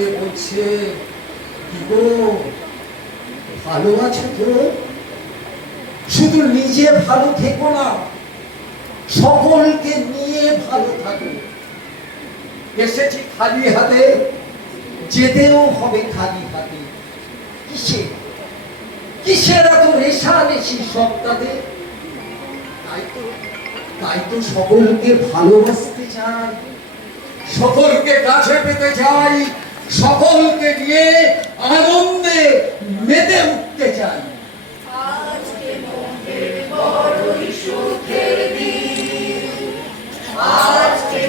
দিয়ে বলছে, কি গো ভালো আছো তো? শুধু নিজে ভালো থেকো না, সকলকে নিয়ে ভালো থাকো। এসেছি খালি হাতে, যেতেও হবে খালি হাতে। কিসের এত রেশারেশি সপ্তাহে? তাই তো সকলকে ভালোবাসতে চাই, সকলকে কাছে পেতে চাই, সকলকে নিয়ে আনন্দে মেতে উঠতে চাই। আজকে মনের বড়ই সুখের দিন, আজকে